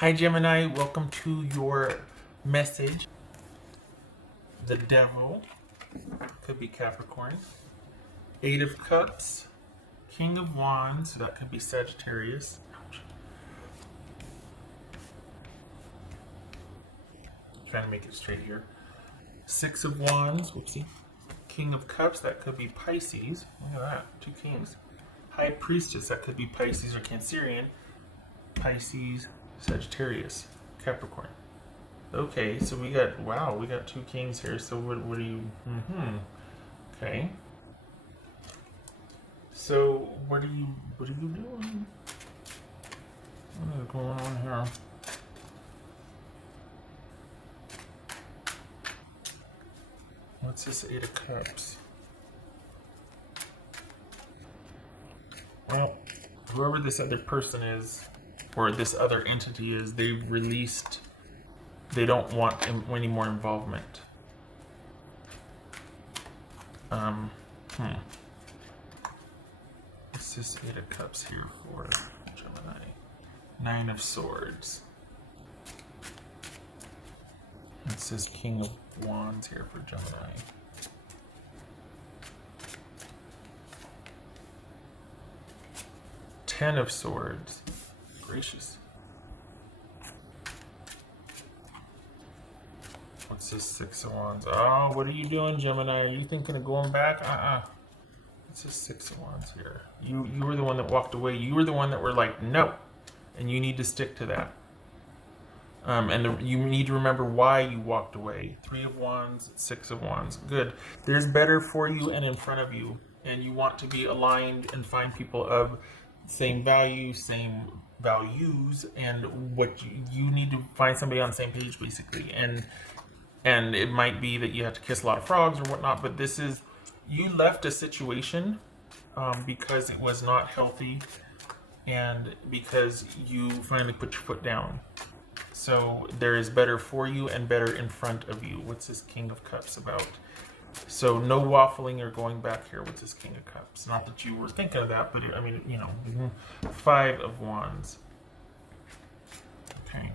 Hi Gemini, welcome to your message. The Devil, could be Capricorn. Eight of Cups, King of Wands, so that could be Sagittarius. Trying to make it straight here. Six of Wands, whoopsie. King of Cups, that could be Pisces. Look at that, two kings. High Priestess, that could be Pisces or Cancerian. Pisces, Sagittarius, Capricorn. Okay, so we got two kings here. So what do you? Okay. So what are you doing? What is going on here? What's this Eight of Cups? Well, whoever this other person is, or this other entity is, they've released. They don't want any more involvement. What's this Eight of Cups here for Gemini? Nine of Swords. It says King of Wands here for Gemini. Ten of Swords. Gracious. What's this Six of Wands? Oh, what are you doing, Gemini? Are you thinking of going back? What's this Six of Wands here? You were the one that walked away. You were the one that were like, no. And you need to stick to that. You need to remember why you walked away. Three of Wands, Six of Wands. Good. There's better for you and in front of you. And you want to be aligned and find people of same value, same values, and what you need to find somebody on the same page, basically. And it might be that you have to kiss a lot of frogs or whatnot, but this is, you left a situation because it was not healthy and because you finally put your foot down. So there is better for you and better in front of you. What's this King of Cups about? So no waffling or going back here with this King of Cups. Not that you were thinking of that, but I mean, you know, Five of Wands. Okay.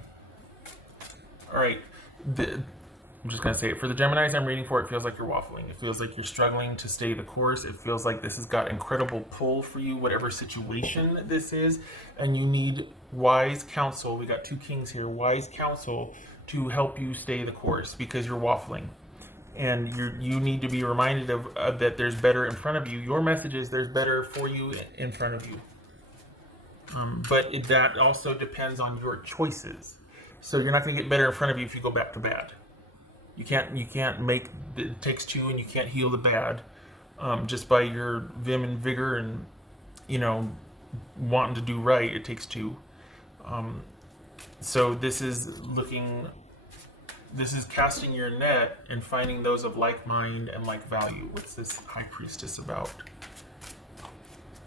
All right. I'm just going to say it. For the Geminis I'm reading for, it feels like you're waffling. It feels like you're struggling to stay the course. It feels like this has got incredible pull for you, whatever situation this is. And you need wise counsel. We got two kings here. Wise counsel to help you stay the course because you're waffling. And you need to be reminded of that there's better in front of you. Your message is there's better for you in front of you. But that also depends on your choices. So you're not going to get better in front of you if you go back to bad. You can't make, it takes two, and you can't heal the bad just by your vim and vigor and, you know, wanting to do right. It takes two. So this is casting your net and finding those of like mind and like value. What's this High Priestess about?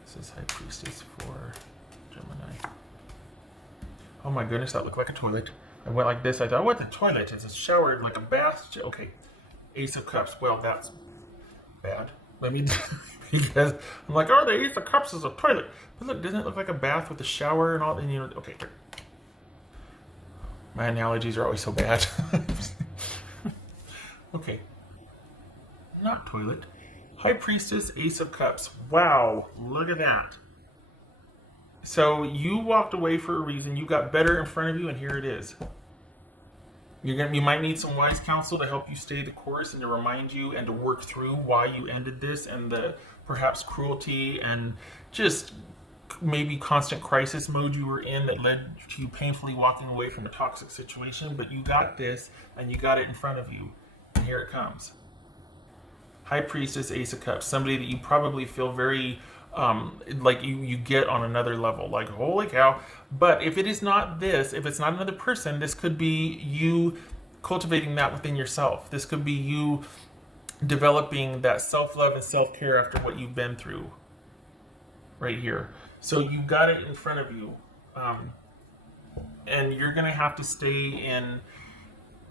This is High Priestess for Gemini. Oh my goodness, that looked like a toilet. I went like this. I thought, what, the toilet? It's a shower, like a bath? Okay. Ace of Cups. Well, that's bad. I mean, because I'm like, oh, the Ace of Cups is a toilet. But look, doesn't it look like a bath with a shower and all? And you know, okay. My analogies are always so bad. Okay. Not toilet. High Priestess, Ace of Cups. Wow, look at that. So you walked away for a reason. You got better in front of you, and here it is. You might need some wise counsel to help you stay the course and to remind you and to work through why you ended this and the perhaps cruelty and just maybe constant crisis mode you were in that led to you painfully walking away from a toxic situation. But you got this, and you got it in front of you, and here it comes. High Priestess, Ace of Cups. Somebody that you probably feel very like you get on another level, like holy cow. But if it is not this, if it's not another person, this could be you cultivating that within yourself. This could be you developing that self-love and self-care after what you've been through right here. So you got it in front of you, and you're gonna have to stay in,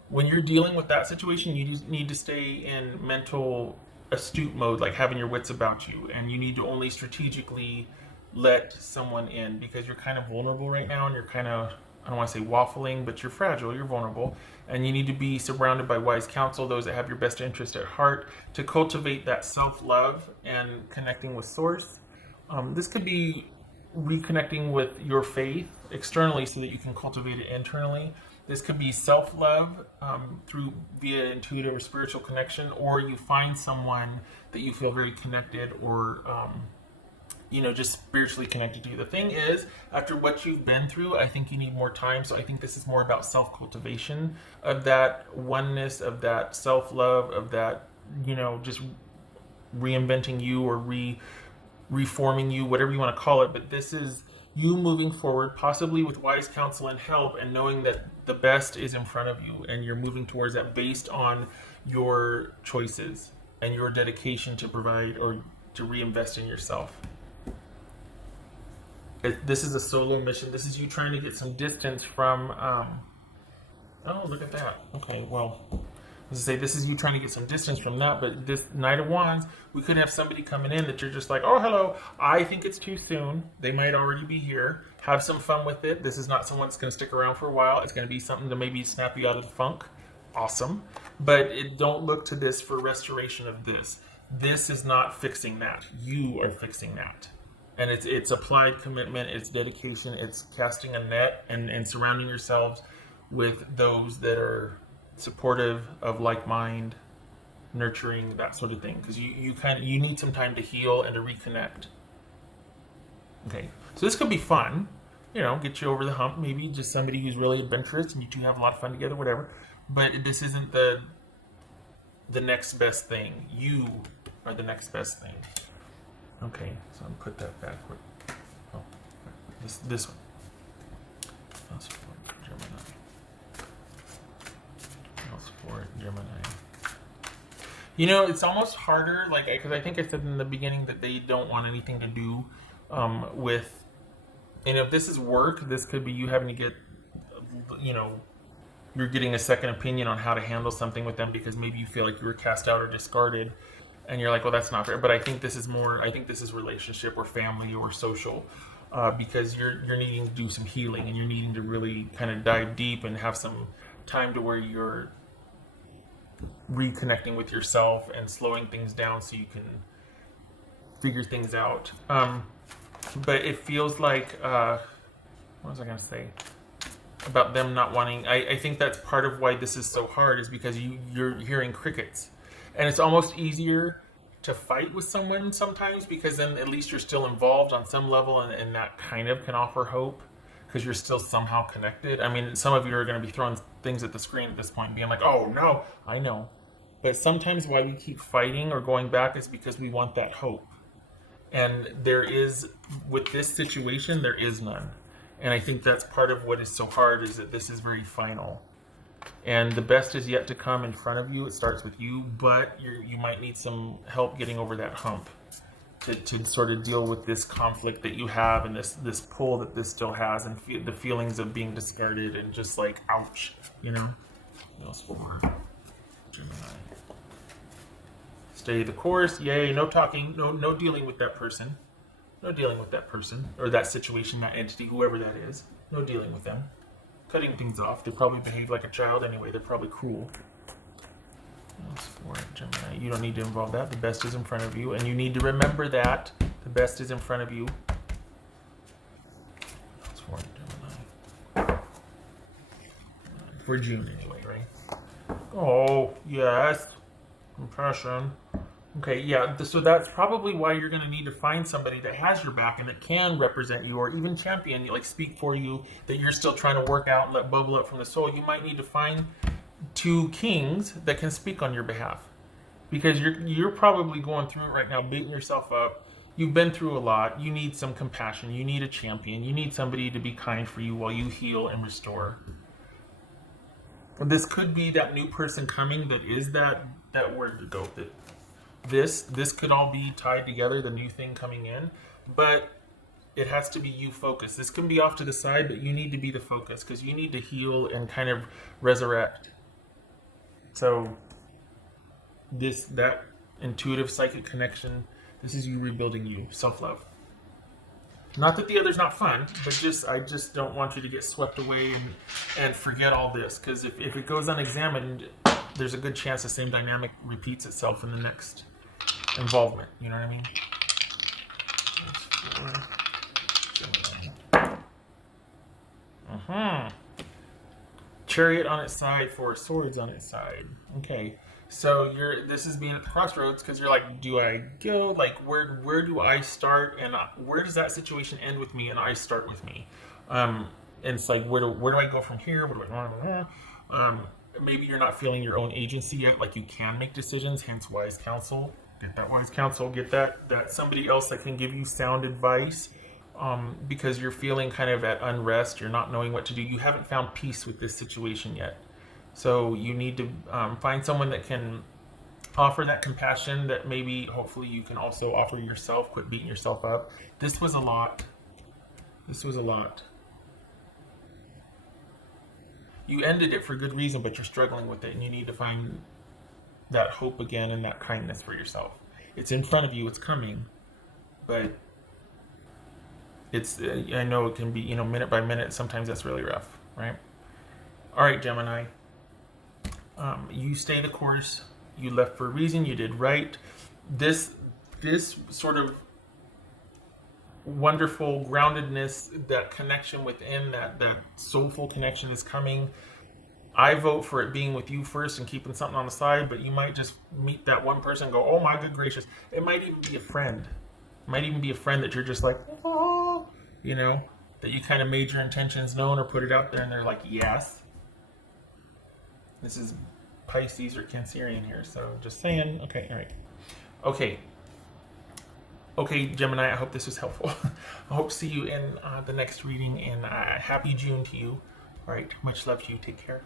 when you're dealing with that situation, you need to stay in mental astute mode, like having your wits about you, and you need to only strategically let someone in because you're kind of vulnerable right now, and you're kind of I don't want to say waffling, but you're fragile, you're vulnerable, and you need to be surrounded by wise counsel, those that have your best interest at heart, to cultivate that self-love and connecting with Source. This could be reconnecting with your faith externally so that you can cultivate it internally. This could be self-love through via intuitive or spiritual connection, or you find someone that you feel very connected or just spiritually connected to you. The thing is, after what you've been through, I think you need more time. So I think this is more about self-cultivation of that oneness, of that self-love, of that, just reinventing you or reforming you, whatever you want to call it. But this is you moving forward, possibly with wise counsel and help, and knowing that the best is in front of you, and you're moving towards that based on your choices and your dedication to provide or to reinvest in yourself. This is a solo mission. This is you trying to get some distance from oh, look at that. Okay, well, as I say, this is you trying to get some distance from that. But this Knight of Wands, we could have somebody coming in that you're just like, oh, hello, I think it's too soon. They might already be here. Have some fun with it. This is not someone that's going to stick around for a while. It's going to be something to maybe snap you out of the funk. Awesome. But don't look to this for restoration of this. This is not fixing that. You are fixing that. And it's applied commitment, it's dedication, it's casting a net and surrounding yourselves with those that are supportive of like mind, nurturing, that sort of thing. Because you need some time to heal and to reconnect. Okay, so this could be fun, get you over the hump. Maybe just somebody who's really adventurous and you two have a lot of fun together, whatever. But this isn't the next best thing. You are the next best thing. Okay, so I'm put that backward. Oh, this one. That's for Gemini. That's for Gemini. It's almost harder, because I think I said in the beginning that they don't want anything to do with. And if this is work, this could be you having to get, you're getting a second opinion on how to handle something with them because maybe you feel like you were cast out or discarded. And you're like, well, that's not fair. But I think this is more, relationship or family or social because you're needing to do some healing and you're needing to really kind of dive deep and have some time to where you're reconnecting with yourself and slowing things down so you can figure things out. But it feels like, what was I going to say? About them not wanting, I think that's part of why this is so hard is because you're hearing crickets. And it's almost easier to fight with someone sometimes because then at least you're still involved on some level and that kind of can offer hope because you're still somehow connected. I mean, some of you are going to be throwing things at the screen at this point being like, oh, no, I know. But sometimes why we keep fighting or going back is because we want that hope. And there is, with this situation, there is none. And I think that's part of what is so hard is that this is very final. And the best is yet to come in front of you. It starts with you, but you might need some help getting over that hump to sort of deal with this conflict that you have and this pull that this still has and the feelings of being discarded and just like, ouch, What else for Gemini? Stay the course. Yay, no talking, no dealing with that person. No dealing with that person or that situation, that entity, whoever that is. No dealing with them. Cutting things off. They probably behave like a child anyway. They're probably cruel. That's for Gemini. You don't need to involve that. The best is in front of you. And you need to remember that. The best is in front of you. That's for Gemini. For June anyway, right? Oh, yes. Compassion. Okay, yeah, so that's probably why you're going to need to find somebody that has your back and that can represent you or even champion you, like speak for you, that you're still trying to work out and let bubble up from the soul. You might need to find two kings that can speak on your behalf because you're probably going through it right now, beating yourself up. You've been through a lot. You need some compassion. You need a champion. You need somebody to be kind for you while you heal and restore. This could be that new person coming that is that word to go that this could all be tied together, the new thing coming in, but it has to be you focused. This can be off to the side, but you need to be the focus because you need to heal and kind of resurrect. So that intuitive psychic connection, this is you rebuilding you, self-love. Not that the other's not fun, but I just don't want you to get swept away and forget all this. Because if it goes unexamined, there's a good chance the same dynamic repeats itself in the next involvement. You know what I mean? Chariot on its side, Four of Swords on its side. Okay, so this is being at the crossroads because you're like, do I go? Like, where do I start? And where does that situation end with me? And I start with me. And it's like, where do I go from here? What do I? Maybe you're not feeling your own agency yet. Like you can make decisions. Hence, wise counsel. Get that wise counsel. Get that somebody else that can give you sound advice. Because you're feeling kind of at unrest, you're not knowing what to do. You haven't found peace with this situation yet. So you need to find someone that can offer that compassion that maybe, hopefully, you can also offer yourself. Quit beating yourself up. This was a lot. This was a lot. You ended it for good reason, but you're struggling with it, and you need to find that hope again and that kindness for yourself. It's in front of you. It's coming. But it's, I know it can be, minute by minute. Sometimes that's really rough, right? All right, Gemini. You stay the course. You left for a reason. You did right. This sort of wonderful groundedness, that connection within, that soulful connection is coming. I vote for it being with you first and keeping something on the side, but you might just meet that one person and go, oh my good gracious. It might even be a friend. It might even be a friend that you're just like, oh, that you kind of made your intentions known or put it out there and they're like, yes. This is Pisces or Cancerian here, so just saying. Okay, all right. Okay, Gemini, I hope this was helpful. I hope to see you in the next reading, and happy June to you. All right, much love to you. Take care.